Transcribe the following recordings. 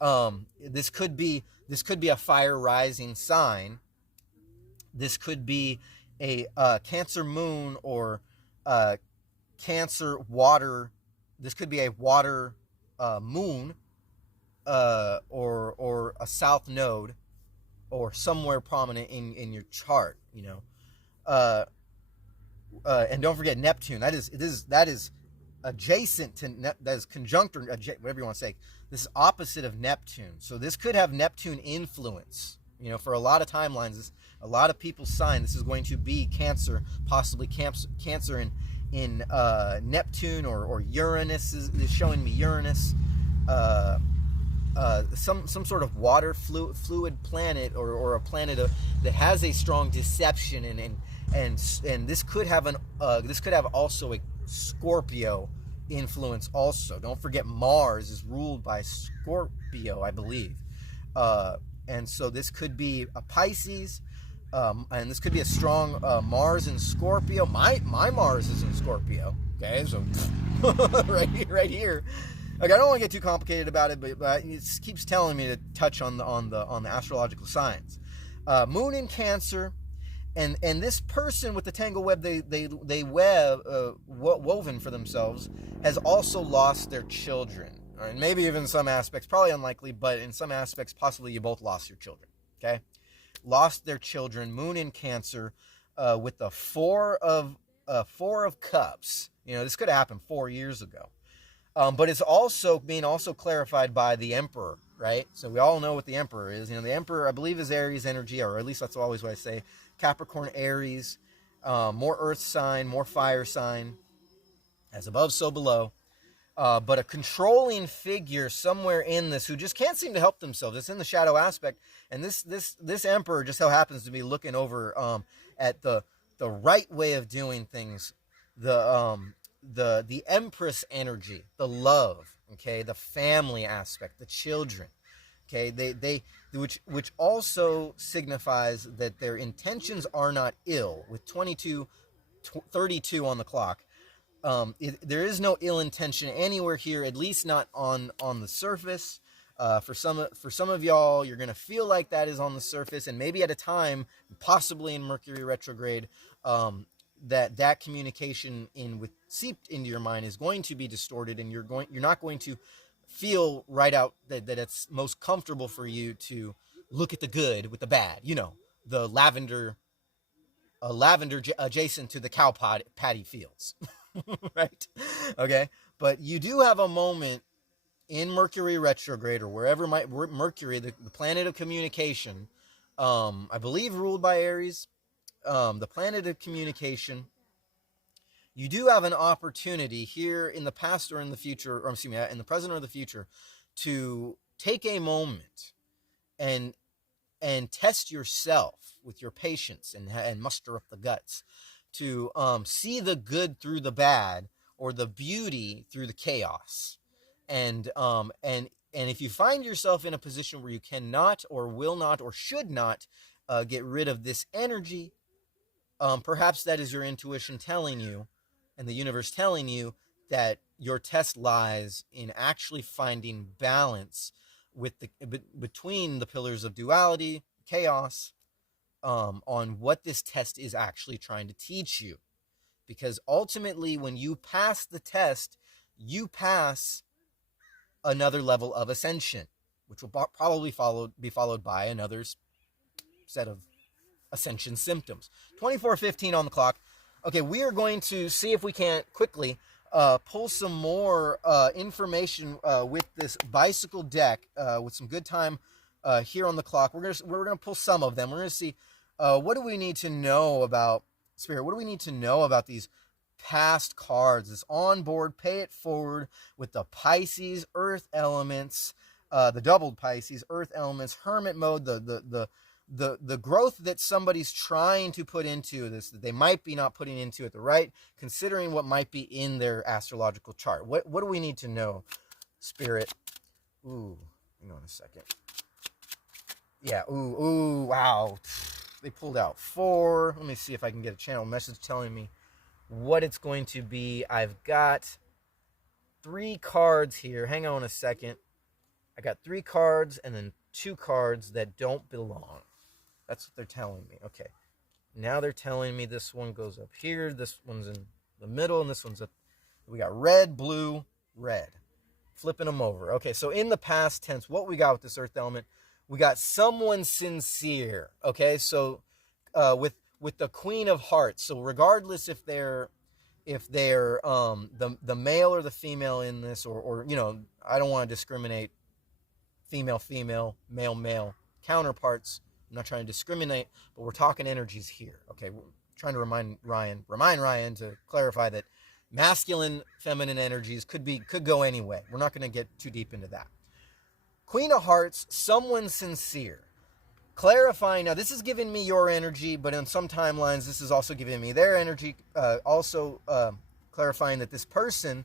This could be a fire rising sign. This could be a Cancer moon, or Cancer water. This could be a water moon, or a south node, or somewhere prominent in your chart. Uh, and don't forget Neptune. That is adjacent to that is conjunct, or whatever you want to say. This is opposite of Neptune, so this could have Neptune influence. For a lot of timelines, a lot of people's sign. This is going to be Cancer, possibly Cancer in Neptune, or Uranus is showing me Uranus. Some sort of water fluid planet, or a planet that has a strong deception, and this could have also a Scorpio influence also. Don't forget Mars is ruled by Scorpio, I believe. And so this could be a Pisces, and this could be a strong Mars in Scorpio. My Mars is in Scorpio. Okay, so right here. Like, I don't want to get too complicated about it, but it keeps telling me to touch on the astrological signs. Moon in Cancer, and this person with the tangle web they woven for themselves has also lost their children. And maybe even in some aspects, probably unlikely, but in some aspects, possibly you both lost your children. Okay, lost their children. Moon in Cancer, with the Four of Cups. This could have happened 4 years ago. But it's also being clarified by the Emperor, right? So we all know what the Emperor is. The Emperor, I believe, is Aries energy, or at least that's always what I say. Capricorn, Aries, more Earth sign, more fire sign, as above, so below. But a controlling figure somewhere in this who just can't seem to help themselves. It's in the shadow aspect, and this Emperor just so happens to be looking over at the right way of doing things, the Empress energy, the love, okay, the family aspect, the children, okay, which also signifies that their intentions are not ill. With 22:32 on the clock, there is no ill intention anywhere here, at least not on the surface. For some of y'all, you're gonna feel like that is on the surface, and maybe at a time, possibly in Mercury retrograde, that communication seeped into your mind is going to be distorted, and you're not going to feel right out that it's most comfortable for you to look at the good with the bad. The lavender adjacent to the cow paddy fields. Right? Okay, but you do have a moment in Mercury retrograde, or wherever Mercury, the planet of communication, I believe ruled by Aries, the planet of communication. You do have an opportunity here in the past or in the future, or excuse me, in the present or the future, to take a moment and test yourself with your patience, and muster up the guts to see the good through the bad, or the beauty through the chaos. And if you find yourself in a position where you cannot, or will not, or should not get rid of this energy, perhaps that is your intuition telling you, and the universe telling you, that your test lies in actually finding balance between the pillars of duality, chaos, on what this test is actually trying to teach you. Because ultimately, when you pass the test, you pass another level of ascension, which will probably be followed by another set of ascension symptoms. 24:15 on the clock. Okay, we are going to see if we can't quickly pull some more information with this bicycle deck with some good time here on the clock. We're gonna pull some of them. We're gonna see what do we need to know about Spirit. What do we need to know about these past cards? This onboard pay it forward with the Pisces Earth elements, the doubled Pisces Earth elements, Hermit mode, the growth that somebody's trying to put into this, that they might be not putting into it the right, considering what might be in their astrological chart. What do we need to know, Spirit? Ooh, hang on a second. Yeah, ooh, wow. They pulled out 4. Let me see if I can get a channel message telling me what it's going to be. I've got 3 cards here. Hang on a second. I got 3 cards and then 2 cards that don't belong. That's what they're telling me. Okay. Now they're telling me this one goes up here, this one's in the middle, and this one's up. We got red, blue, red. Flipping them over. Okay, so in the past tense, what we got with this earth element, we got someone sincere. Okay, so with the Queen of Hearts, so regardless if they're the male or the female in this, or you know, I don't want to discriminate female, male, male counterparts. I'm not trying to discriminate, but we're talking energies here. Okay, we're trying to remind Ryan to clarify that masculine, feminine energies could go any way. We're not going to get too deep into that. Queen of Hearts, someone sincere. Clarifying, now this is giving me your energy, but in some timelines, this is also giving me their energy. Also clarifying that this person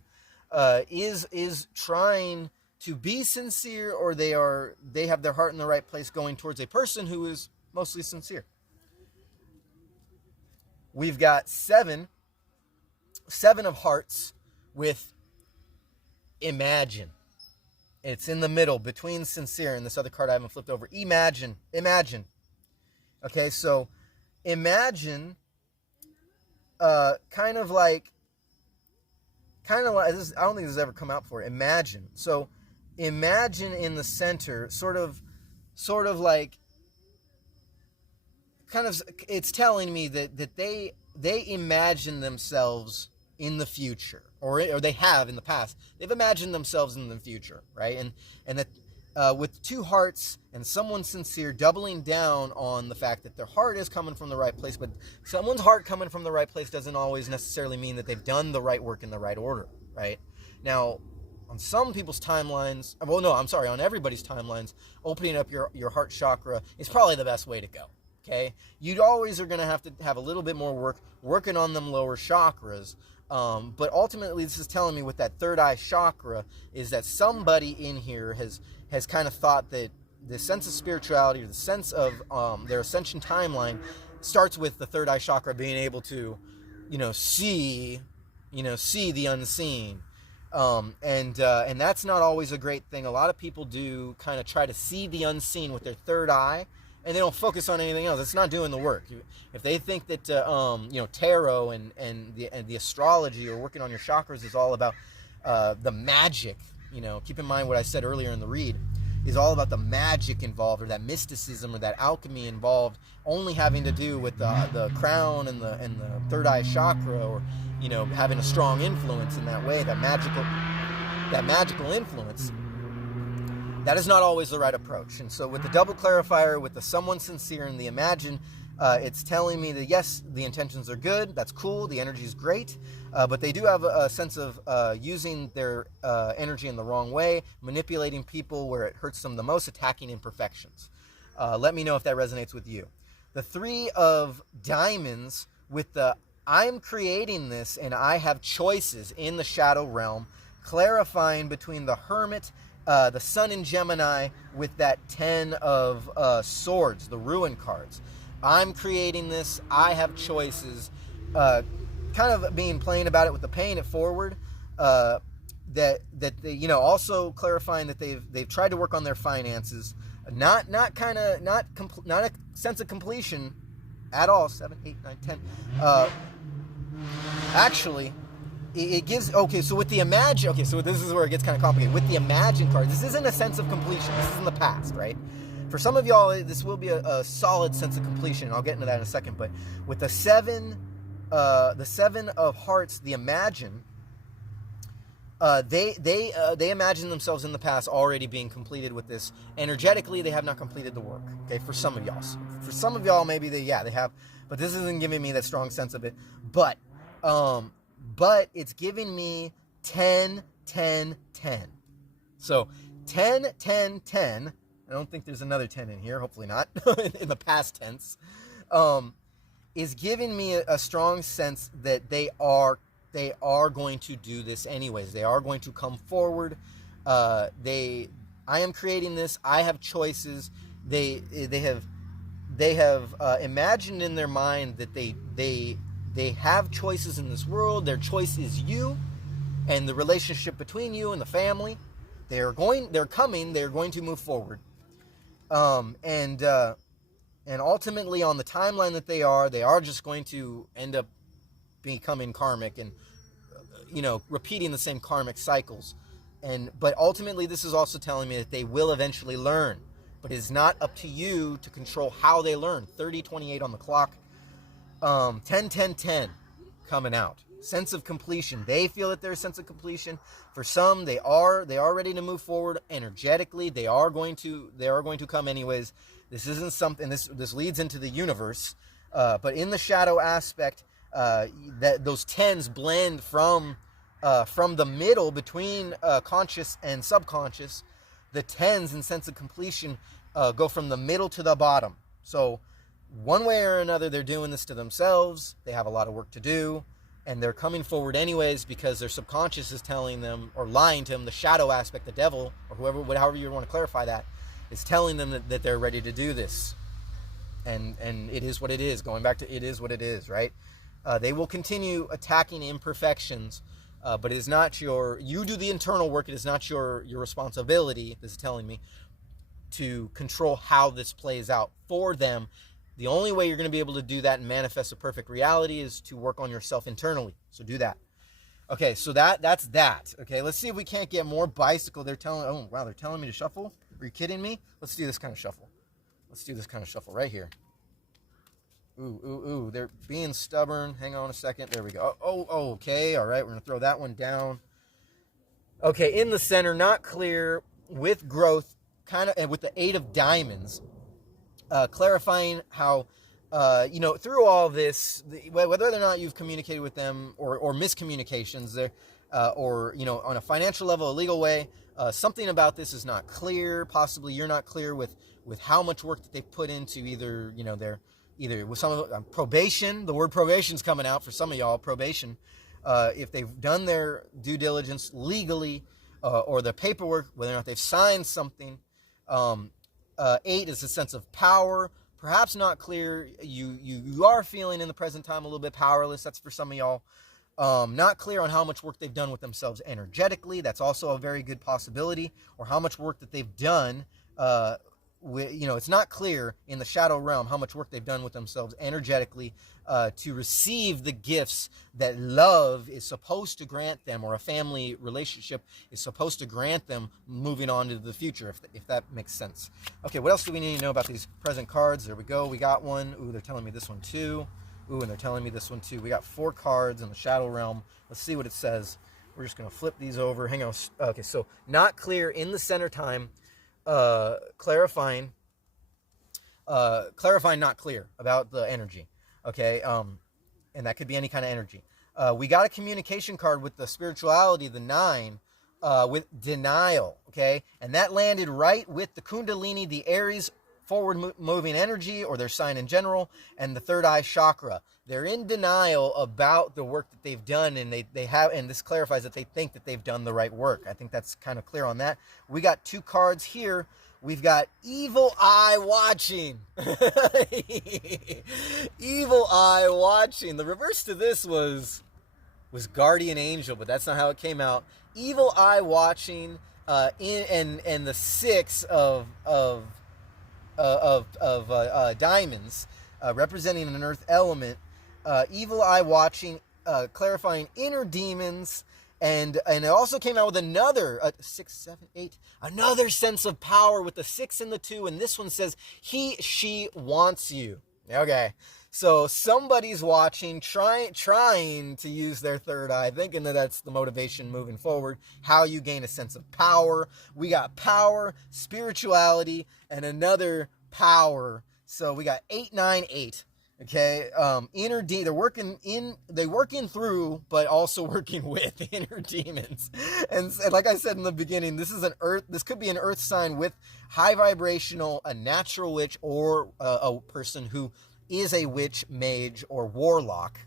is trying to be sincere, or they have their heart in the right place going towards a person who is mostly sincere. We've got 7 of hearts with imagine. It's in the middle between sincere and this other card I haven't flipped over. Imagine. Okay, so imagine kind of like this, I don't think this has ever come out before. Imagine. So imagine in the center, sort of like, kind of, it's telling me that they imagine themselves in the future, or they have in the past. They've imagined themselves in the future, right? And that with 2 hearts and someone sincere, doubling down on the fact that their heart is coming from the right place, but someone's heart coming from the right place doesn't always necessarily mean that they've done the right work in the right order, right? Now, on some people's timelines, well, no, I'm sorry, on everybody's timelines, opening up your heart chakra is probably the best way to go, okay? You always are going to have a little bit more work working on them lower chakras, but ultimately this is telling me with that third eye chakra is that somebody in here has kind of thought that the sense of spirituality, or the sense of their ascension timeline, starts with the third eye chakra being able to, see the unseen. And that's not always a great thing. A lot of people do kind of try to see the unseen with their third eye, and they don't focus on anything else. It's not doing the work. If they think that tarot and the astrology or working on your chakras is all about the magic, keep in mind what I said earlier in the read, is all about the magic involved, or that mysticism or that alchemy involved, only having to do with the crown and the third eye chakra, or having a strong influence in that way, that magical influence. That is not always the right approach. And so with the double clarifier, with the someone sincere and the imagine, it's telling me that yes, the intentions are good, that's cool, the energy is great, but they do have a sense of using their energy in the wrong way, manipulating people where it hurts them the most, attacking imperfections. Let me know if that resonates with you. The 3 of diamonds with the I'm creating this and I have choices in the shadow realm, clarifying between the hermit, the sun in Gemini, with that 10 of swords, the ruin cards. I'm creating this, I have choices, kind of being plain about it with the paying it forward, that they, also clarifying that they've tried to work on their finances, not a sense of completion at all. 7, 8, 9, 10. Actually, it gives, okay, so with the imagine, okay, so this is where it gets kind of complicated. With the imagine card, this isn't a sense of completion. This is in the past, right? For some of y'all, this will be a solid sense of completion. I'll get into that in a second. But with the 7 of hearts, the imagine, they imagine themselves in the past already being completed with this. Energetically, they have not completed the work. Okay, for some of y'all. For some of y'all, maybe they have. But this isn't giving me that strong sense of it. But it's giving me 10, 10, 10. So 10, 10, 10. I don't think there's another 10 in here. Hopefully not. In the past tense. Is giving me a strong sense that they are going to do this anyways. They are going to come forward. I am creating this. I have choices. They have imagined in their mind that they have choices in this world. Their choice is you and the relationship between you and the family. They're coming. They're going to move forward. And ultimately on the timeline that they are just going to end up becoming karmic and, repeating the same karmic cycles. But ultimately this is also telling me that they will eventually learn, but it is not up to you to control how they learn. 30:28 on the clock. 10:10:10 coming out. Sense of completion. They feel that there's a sense of completion. For some, they are ready to move forward energetically. They are going to come anyways. This isn't something. This leads into the universe, but in the shadow aspect, that those tens blend from the middle between conscious and subconscious. The tens in sense of completion go from the middle to the bottom. So one way or another, they're doing this to themselves. They have a lot of work to do. And they're coming forward anyways because their subconscious is telling them or lying to them. The shadow aspect, the devil, or however you want to clarify that, is telling them that they're ready to do this. And it is what it is. Going back to it is what it is, right? They will continue attacking imperfections, but it is not you do the internal work. It is not your responsibility, this is telling me, to control how this plays out for them. The only way you're going to be able to do that and manifest a perfect reality is to work on yourself internally. So do that. Okay, so that's that. Okay, let's see if we can't get more bicycle. They're telling me to shuffle. Are you kidding me? Let's do this kind of shuffle. Let's do this kind of shuffle right here. Ooh. They're being stubborn. Hang on a second. There we go. Oh, okay. All right, we're going to throw that one down. Okay, in the center, not clear, with growth, kind of, and with the 8 of diamonds. Clarifying how, through all this, whether or not you've communicated with them or miscommunications there, or, on a financial level, a legal way, something about this is not clear. Possibly you're not clear with how much work that they've put into either with some of probation. The word probation is coming out for some of y'all, probation. If they've done their due diligence legally, or the paperwork, whether or not they've signed something. 8 is a sense of power, perhaps not clear. You are feeling in the present time a little bit powerless. That's for some of y'all. Not clear on how much work they've done with themselves energetically. That's also a very good possibility. Or how much work that they've done. It's not clear in the shadow realm how much work they've done with themselves energetically to receive the gifts that love is supposed to grant them, or a family relationship is supposed to grant them moving on to the future, if that makes sense. Okay, what else do we need to know about these present cards? There we go. We got one. Ooh, they're telling me this one too. Ooh, and they're telling me this one too. We got 4 cards in the shadow realm. Let's see what it says. We're just going to flip these over. Hang on. Okay, so not clear in the center time. Clarifying not clear about the energy. Okay, and that could be any kind of energy. We got a communication card with the spirituality, the 9, with denial. Okay, and that landed right with the Kundalini, the Aries forward moving energy, or their sign in general, and the third eye chakra. They're in denial about the work that they've done, and they have, and this clarifies that they think that they've done the right work. I think that's kind of clear on that. We got 2 cards here. We've got evil eye watching. Evil eye watching. The reverse to this was guardian angel, but that's not how it came out. Evil eye watching, and the 6 of diamonds, representing an earth element. Evil eye watching, clarifying inner demons. And it also came out with another 6, 7, 8, another sense of power with the 6 and the 2. And this one says, she wants you. Okay. So somebody's watching, trying to use their third eye, thinking that that's the motivation moving forward. How you gain a sense of power. We got power, spirituality, and another power. So we got 8, 9, 8. Okay, they're working through, but also working with inner demons. And like I said in the beginning, this could be an earth sign with high vibrational, a natural witch, or a person who is a witch, mage, or warlock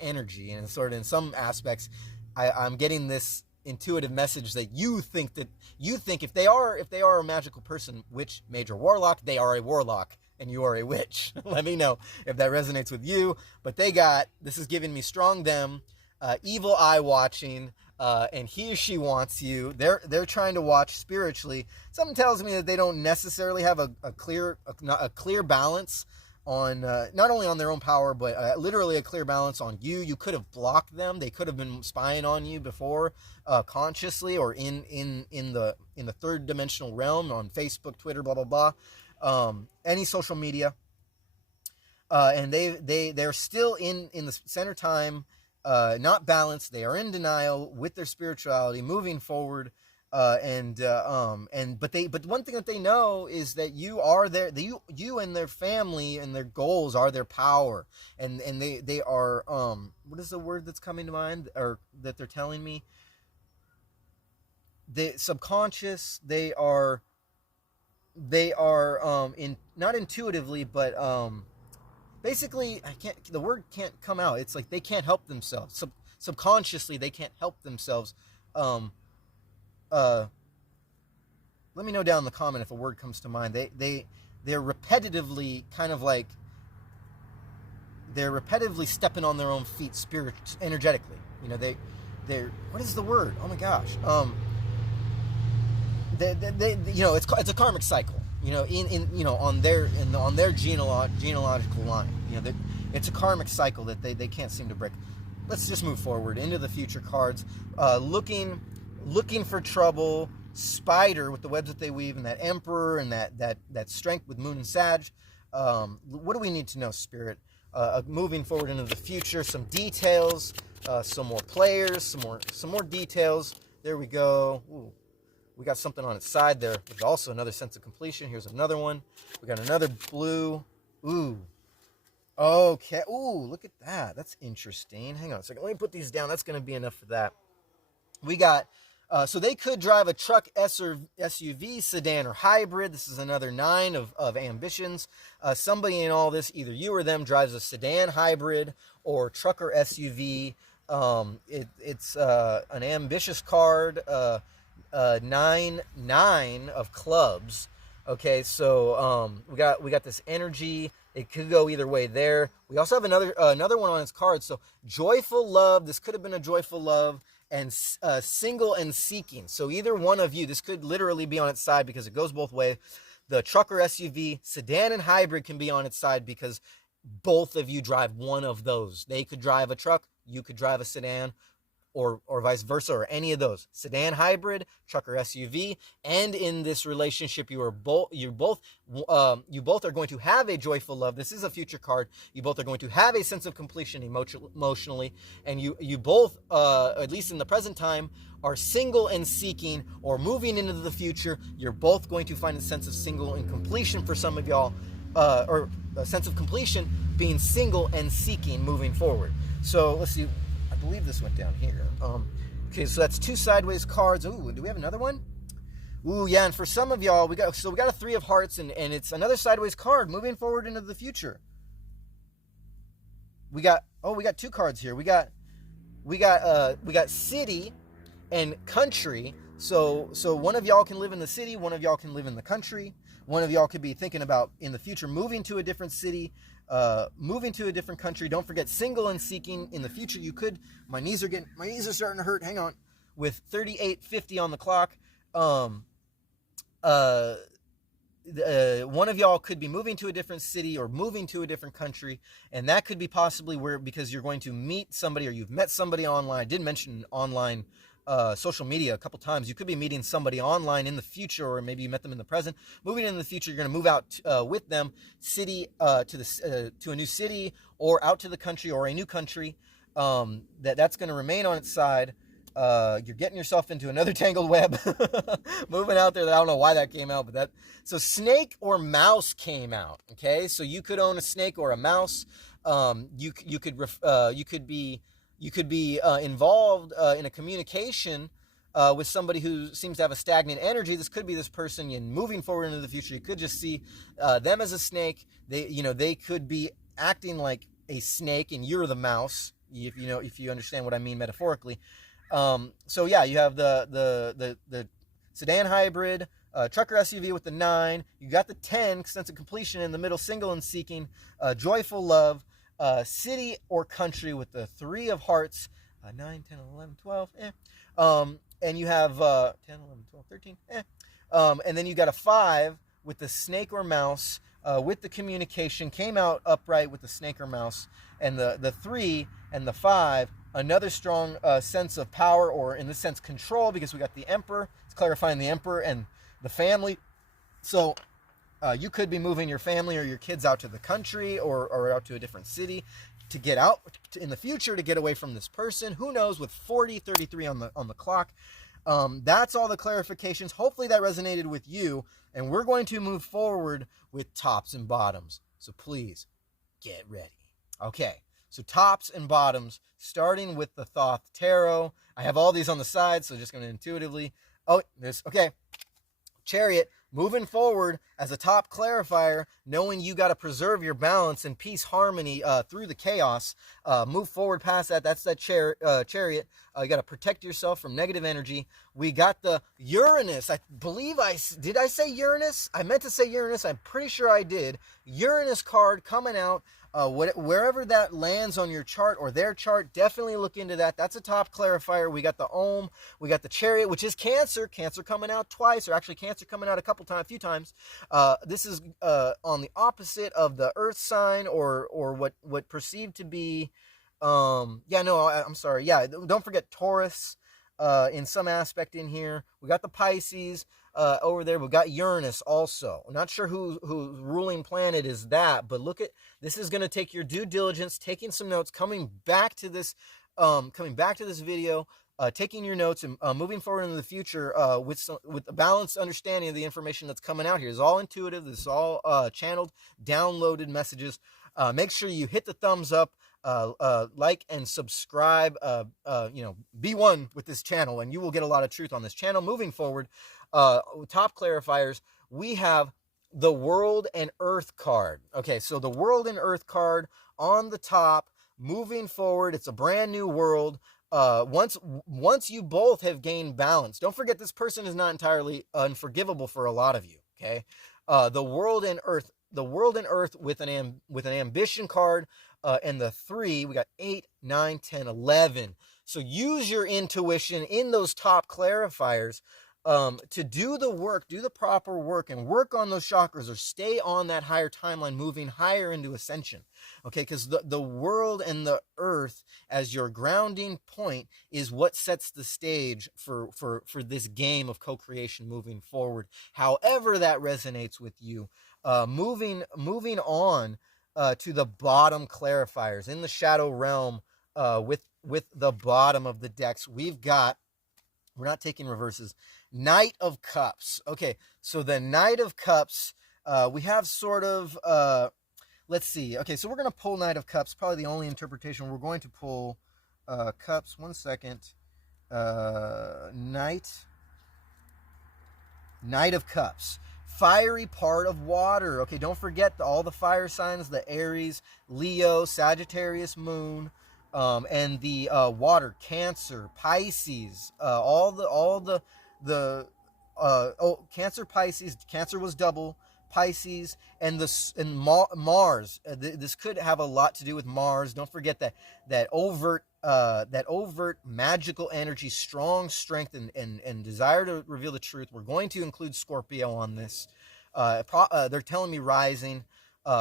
energy. And sort of in some aspects, I'm getting this intuitive message that you think if they are a magical person, witch, mage, or warlock, they are a warlock. And you are a witch. Let me know if that resonates with you. But this is giving me strong them, evil eye watching, and he or she wants you. They're trying to watch spiritually. Something tells me that they don't necessarily have a clear balance on not only on their own power, but literally a clear balance on you. You could have blocked them. They could have been spying on you before, consciously, or in the third dimensional realm, on Facebook, Twitter, blah blah blah, any social media. And they're still in the center time, not balanced. They are in denial with their spirituality, moving forward. But one thing that they know is that you are you and their family and their goals are their power, and they are what is the word that's coming to mind, or that they're telling me? They subconscious. They are in, not intuitively, but basically, the word can't come out. It's like they can't help themselves. Subconsciously, they can't help themselves. Let me know down in the comment if a word comes to mind. They're repetitively stepping on their own feet, energetically. They're what is the word? Oh my gosh. It's a karmic cycle. On their genealogical line. It's a karmic cycle that they can't seem to break. Let's just move forward into the future cards. Looking for trouble. Spider with the webs that they weave, and that Emperor, and that strength with Moon and Sag. What do we need to know, Spirit? Moving forward into the future, some details, some more players, some more details. There we go. Ooh. We got something on its side there. There's also another sense of completion. Here's another one. We got another blue. Ooh. Okay. Ooh, look at that. That's interesting. Hang on a second. Let me put these down. That's going to be enough for that. We got, so they could drive a truck, SUV, sedan, or hybrid. This is another 9 of ambitions. Somebody in all this, either you or them, drives a sedan, hybrid, or truck or SUV. It's an ambitious card. 9 of clubs. Okay, so we got this energy. It could go either way there. We also have another one on its card. So joyful love. This could have been a joyful love, and single and seeking. So either one of you. This could literally be on its side because it goes both ways. The truck or SUV, sedan, and hybrid can be on its side because both of you drive one of those. They could drive a truck. You could drive a sedan. Or vice versa, or any of those. Sedan, hybrid, truck, or SUV. And in this relationship, you both are going to have a joyful love. This is a future card. You both are going to have a sense of completion emotionally, and you both, at least in the present time, are single and seeking, or moving into the future. You're both going to find a sense of single and completion for some of y'all, or a sense of completion being single and seeking moving forward. So let's see. I believe this went down here. Okay, so that's 2 sideways cards. Ooh, do we have another one? Ooh, yeah, and for some of y'all, we got a 3 of hearts, and it's another sideways card moving forward into the future. We got 2 cards here. We got city and country. So one of y'all can live in the city, one of y'all can live in the country. One of y'all could be thinking about in the future moving to a different city, moving to a different country. Don't forget single and seeking. In the future, you could. My knees are starting to hurt. Hang on. With 38:50 on the clock, one of y'all could be moving to a different city or moving to a different country, and that could be possibly because you're going to meet somebody, or you've met somebody online. I did mention online. Social media a couple times. You could be meeting somebody online in the future, or maybe you met them in the present. Moving in the future, you're going to move out with them, city to a new city, or out to the country, or a new country. That's going to remain on its side. You're getting yourself into another tangled web. Moving out there. I don't know why that came out, but so snake or mouse came out. Okay, so you could own a snake or a mouse. You could be involved in a communication with somebody who seems to have a stagnant energy. This could be this person, and moving forward into the future, you could just see them as a snake. They could be acting like a snake, and you're the mouse. If you understand what I mean metaphorically. So yeah, you have the sedan, hybrid, truck or SUV with the 9. You got the 10, sense of completion in the middle, single and seeking, joyful love. City or country with the 3 of hearts, 9, 10, 11, 12, and you have 10, 11, 12, 13, and then you got a 5 with the snake or mouse, with the communication, came out upright with the snake or mouse, and the 3 and the 5, another strong sense of power, or in this sense control, because we got the emperor. It's clarifying the emperor and the family. So you could be moving your family or your kids out to the country, or out to a different city to get out in the future, to get away from this person. Who knows, with 40:33 on the clock. That's all the clarifications. Hopefully that resonated with you, and we're going to move forward with tops and bottoms. So please get ready. Okay, so tops and bottoms, starting with the Thoth Tarot. I have all these on the side, so just going to intuitively. Oh, okay. Chariot, moving forward as a top clarifier, knowing you got to preserve your balance and peace, harmony through the chaos. Move forward past that. That's that chariot. You got to protect yourself from negative energy. We got the Uranus. I believe did I say Uranus? I meant to say Uranus. I'm pretty sure I did. Uranus card coming out. Wherever that lands on your chart or their chart, definitely look into that. That's a top clarifier. We got the Ohm, we got the Chariot, which is Cancer. Cancer coming out twice, or actually Cancer coming out a few times. This is on the opposite of the Earth sign, or what perceived to be. I'm sorry. Yeah, don't forget Taurus. In some aspect in here, we got the Pisces. Over there, we've got Uranus also. I'm not sure whose ruling planet is that, but look at this. Is going to take your due diligence, taking some notes, coming back to this video, taking your notes, and moving forward into the future with a balanced understanding of the information that's coming out here. It's all intuitive. This is all channeled, downloaded messages. Make sure you hit the thumbs up. Like and subscribe, be one with this channel, and you will get a lot of truth on this channel. Moving forward, top clarifiers, we have the World and Earth card. Okay, so the World and Earth card on the top, moving forward, it's a brand new world. Once you both have gained balance, don't forget this person is not entirely unforgivable for a lot of you, okay? The World and Earth with an ambition card, and the 3, we got 8, 9, 10, 11. So use your intuition in those top clarifiers to do the work, do the proper work, and work on those chakras, or stay on that higher timeline, moving higher into ascension. Okay, because the world and the earth as your grounding point is what sets the stage for this game of co-creation moving forward. However that resonates with you. Moving on to the bottom clarifiers in the shadow realm, with the bottom of the decks, we're not taking reverses. Knight of Cups. Okay, so the Knight of Cups, we have sort of, let's see. Okay, so we're going to pull Knight of Cups, probably the only interpretation we're going to pull. Cups, 1 second. Knight of Cups. Fiery part of water. Okay, don't forget all the fire signs, the Aries, Leo, Sagittarius moon, and the water, Cancer, Pisces, Cancer, Pisces. Cancer was double, Pisces, and Mars. This could have a lot to do with Mars. Don't forget that overt magical energy, strong strength, and desire to reveal the truth. We're going to include Scorpio on this. They're telling me rising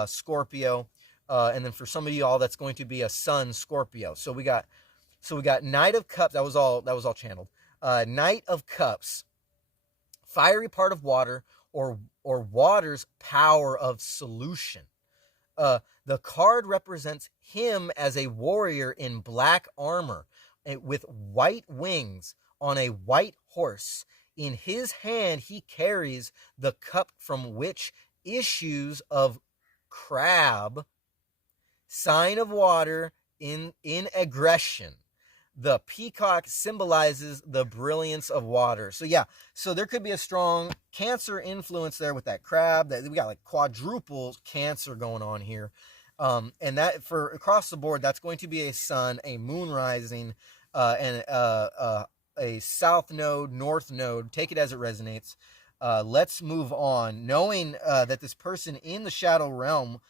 Scorpio, and then for some of y'all that's going to be a sun Scorpio. So we got Knight of Cups. That was all channeled. Knight of Cups, fiery part of water, or water's power of solution. The card represents him as a warrior in black armor with white wings on a white horse. In his hand, he carries the cup from which issues of crab, sign of water in aggression. The peacock symbolizes the brilliance of water. So yeah, so there could be a strong Cancer influence there with that crab. That we got like quadruple Cancer going on here. And that for across the board, that's going to be a sun, a moon rising, and a south node, north node. Take it as it resonates. Let's move on, knowing that this person in the shadow realm,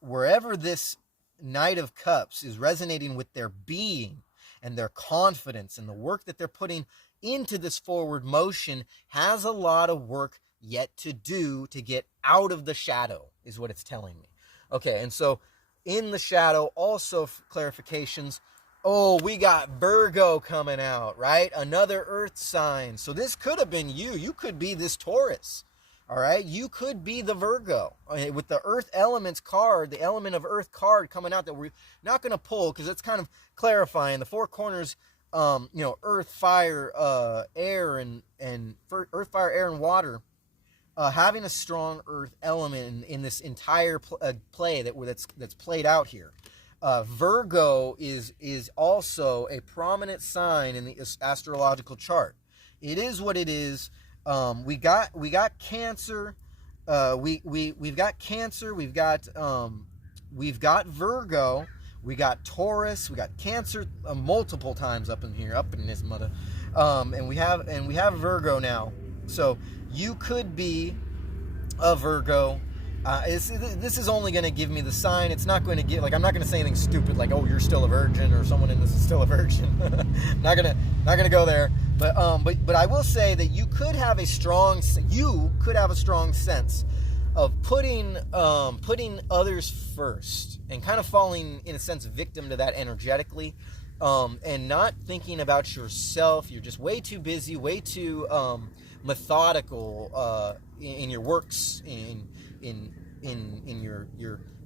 wherever this Knight of Cups is resonating with their being, and their confidence and the work that they're putting into this forward motion has a lot of work yet to do to get out of the shadow, is what it's telling me. Okay, and so in the shadow, also clarifications. Oh, we got Virgo coming out, right? Another earth sign. So this could have been you. You could be this Taurus. All right, you could be the Virgo with the Earth Elements card, the Element of Earth card coming out that we're not going to pull because it's kind of clarifying the four corners. Earth, fire, air, and earth, fire, air, and water. Having a strong Earth element in this entire play that's played out here. Virgo is also a prominent sign in the astrological chart. It is what it is. We got Cancer, we've got Cancer, we've got Virgo, we got Taurus, we got Cancer multiple times up in this mother, and we have Virgo now. So you could be a Virgo. This is only going to give me the sign. It's not going to give, I'm not going to say anything stupid like, oh, you're still a virgin, or someone in this is still a virgin. not gonna go there. But I will say that you could have a strong sense of putting others first and kind of falling, in a sense, victim to that energetically, and not thinking about yourself. You're just way too busy, way too methodical in your works, in your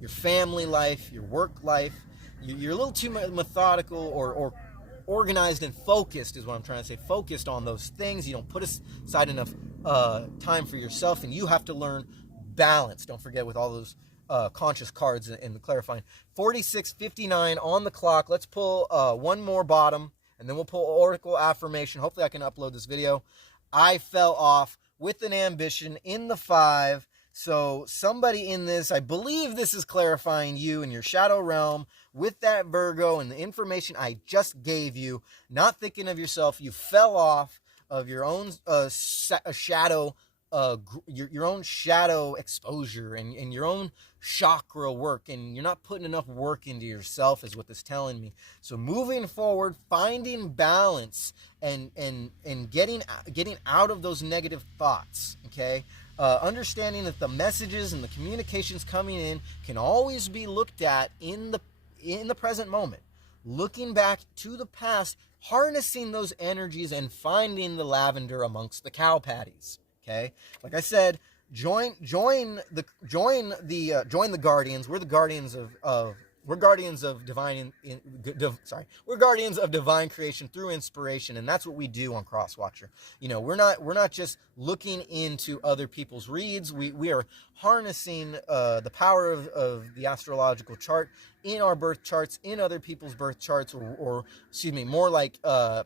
family life, your work life. You're a little too methodical or organized and focused, is what I'm trying to say. Focused on those things. You don't put aside enough time for yourself, and you have to learn balance. Don't forget, with all those conscious cards in the clarifying. 46:59 on the clock. Let's pull one more bottom, and then we'll pull Oracle Affirmation. Hopefully I can upload this video. I fell off with an ambition in the 5. So somebody in this, I believe this is clarifying you in your shadow realm with that Virgo and the information I just gave you, not thinking of yourself. You fell off of your own shadow, your own shadow exposure and your own chakra work, and you're not putting enough work into yourself, is what this is telling me. So moving forward, finding balance and getting out of those negative thoughts, okay? Understanding that the messages and the communications coming in can always be looked at in the present moment, looking back to the past, harnessing those energies and finding the lavender amongst the cow patties. Okay, like I said, join the guardians. We're the guardians we're guardians of divine we're guardians of divine creation through inspiration, and that's what we do on Crosswatcher. We're not just looking into other people's reads. We are harnessing the power of the astrological chart in our birth charts, in other people's birth charts, or excuse me, more like on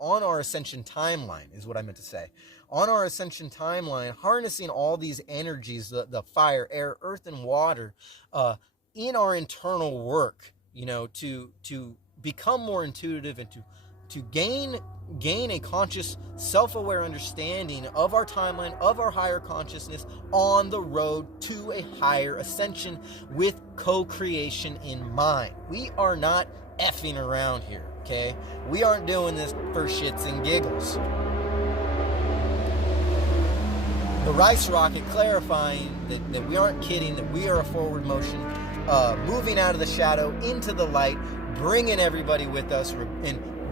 our ascension timeline, is what I meant to say. On our ascension timeline, harnessing all these energies, the fire, air, earth, and water, in our internal work, to become more intuitive and to gain a conscious, self-aware understanding of our timeline, of our higher consciousness on the road to a higher ascension with co-creation in mind. We are not effing around here, okay? We aren't doing this for shits and giggles. The Rice Rocket clarifying that we aren't kidding, that we are a forward motion, moving out of the shadow into the light, bringing everybody with us,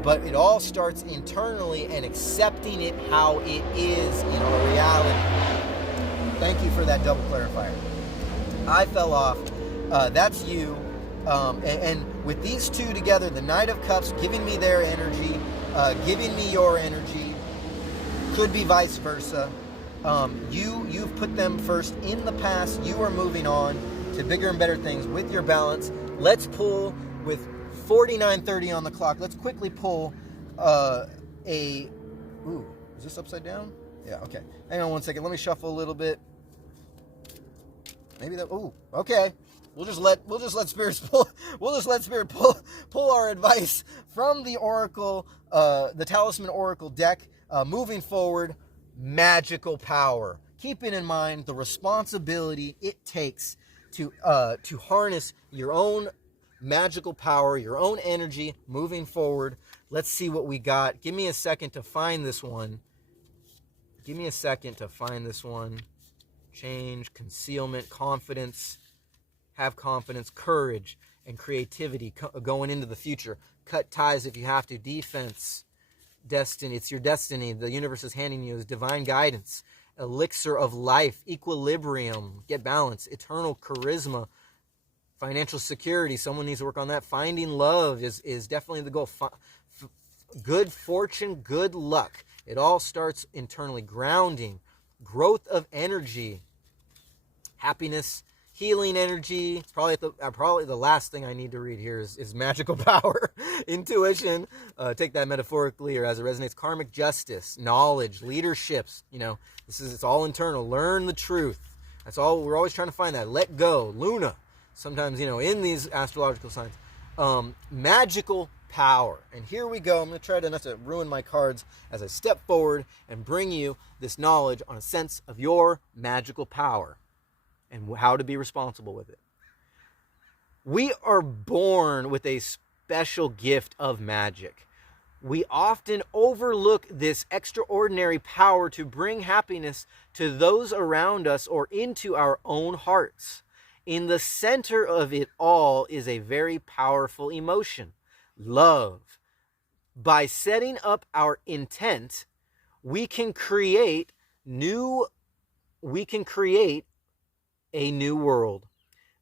but it all starts internally and accepting it how it is in our reality. Thank you for that double clarifier. I fell off. That's you. And with these two together, the Knight of Cups giving me their energy, giving me your energy, could be vice versa. You've put them first in the past. You are moving on to bigger and better things with your balance. Let's pull with 49:30 on the clock. Let's quickly pull is this upside down? Yeah, okay. Hang on one second. Let me shuffle a little bit. Maybe that. Okay. We'll just let spirits pull. We'll just let spirit pull our advice from the Oracle, the Talisman Oracle deck. Moving forward. Magical power, keeping in mind the responsibility it takes to harness your own magical power, your own energy moving forward. Let's see what we got. Give me a second to find this one. Change, concealment, confidence, have confidence, courage, and creativity going into the future. Cut ties if you have to. Defense, destiny. It's your destiny. The universe is handing you as divine guidance. Elixir of life, equilibrium, get balance, eternal charisma, financial security. Someone needs to work on that. Finding love is definitely the goal. Good fortune, good luck. It all starts internally. Grounding, growth of energy, happiness, healing energy. Probably the last thing I need to read here is magical power, intuition. Take that metaphorically or as it resonates. Karmic justice, knowledge, leaderships. It's all internal. Learn the truth. That's all. We're always trying to find that. Let go. Luna. Sometimes, in these astrological signs. Magical power. And here we go. I'm going to try to not to ruin my cards as I step forward and bring you this knowledge on a sense of your magical power and how to be responsible with it. We are born with a special gift of magic. We often overlook this extraordinary power to bring happiness to those around us or into our own hearts. In the center of it all is a very powerful emotion, love. By setting up our intent, we can create a new world.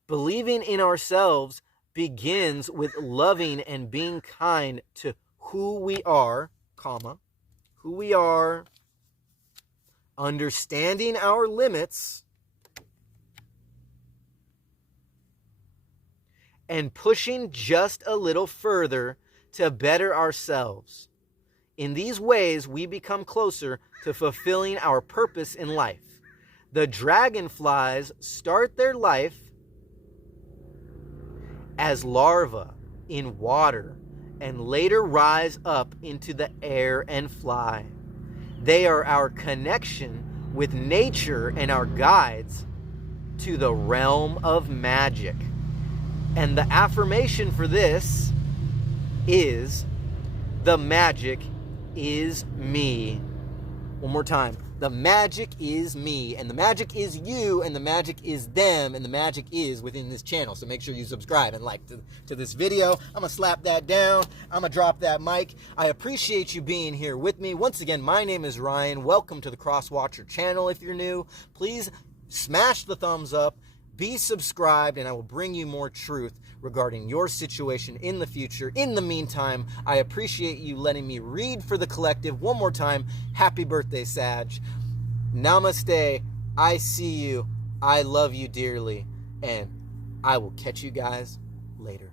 Believing in ourselves begins with loving and being kind to who we are, understanding our limits, and pushing just a little further to better ourselves. In these ways, we become closer to fulfilling our purpose in life. The dragonflies start their life as larvae in water and later rise up into the air and fly. They are our connection with nature and our guides to the realm of magic. And the affirmation for this is, the magic is me. One more time. The magic is me, and the magic is you, and the magic is them, and the magic is within this channel. So make sure you subscribe and like to this video. I'm going to slap that down. I'm going to drop that mic. I appreciate you being here with me. Once again, my name is Ryan. Welcome to the Crosswatcher channel. If you're new, please smash the thumbs up. Be subscribed, and I will bring you more truth regarding your situation in the future. In the meantime, I appreciate you letting me read for the collective. One more time, happy birthday, Sag. Namaste. I see you. I love you dearly, and I will catch you guys later.